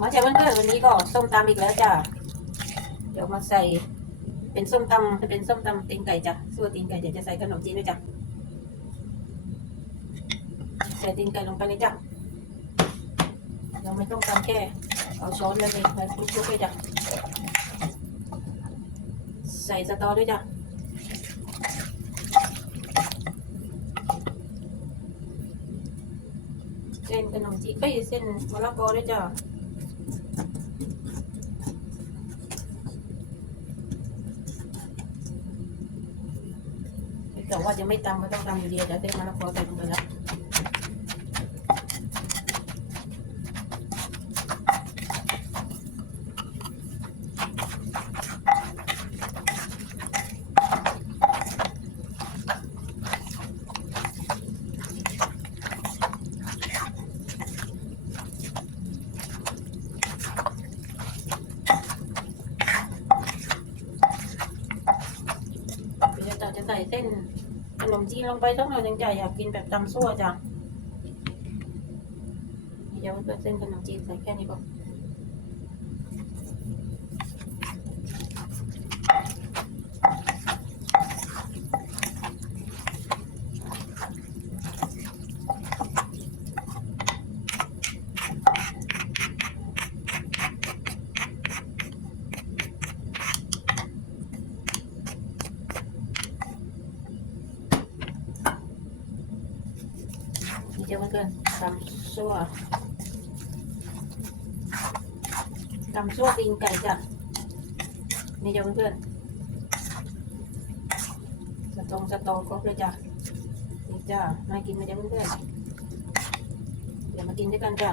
มาจากเพื่อนๆวันนี้ก็ส้มตำอีกแล้วจ้ะ เดี๋ยวมาใส่เป็นส้มตำจะเป็นส้มตำตีนไก่จ้ะส่วนตีนไก่เดี๋ยวจะใส่ขนมจีนด้วยจ้ะ ใส่ตีนไก่ลงไปเลยจ้ะ เราไม่ต้องตำแค่เอาช้อนเลยเลยไปคลุกๆเลยจ้ะ ใส่สตอด้วยจ้ะเส้นขนมจีนเอ้ยเส้นมะละกอด้วยจ้ะ แต่ว่าจะไม่ตำก็ต้องตำอยู่ดีจะเส้นมะละกอใส่ลงไปแล้วเดี๋ยวจะจะใส่เส้นขนมจีนลงไปสักหน่อยหนึงจ้ะอยากกินแบบตำซั่วจ้ะเดี๋ยวเปิดเส้นขนมจีนใส่แค่นี้ก่อนเดี๋ยวมันเกินตำซั่วตำซั่วตีนไก่จ้ะนี่จ้ะเพื่ อนๆสตองสตอครบเลยจ้ะนี่จ้ะมากินมาจ้ะเพื่อนๆเดี๋ยวมากินด้วยกันจ้ะ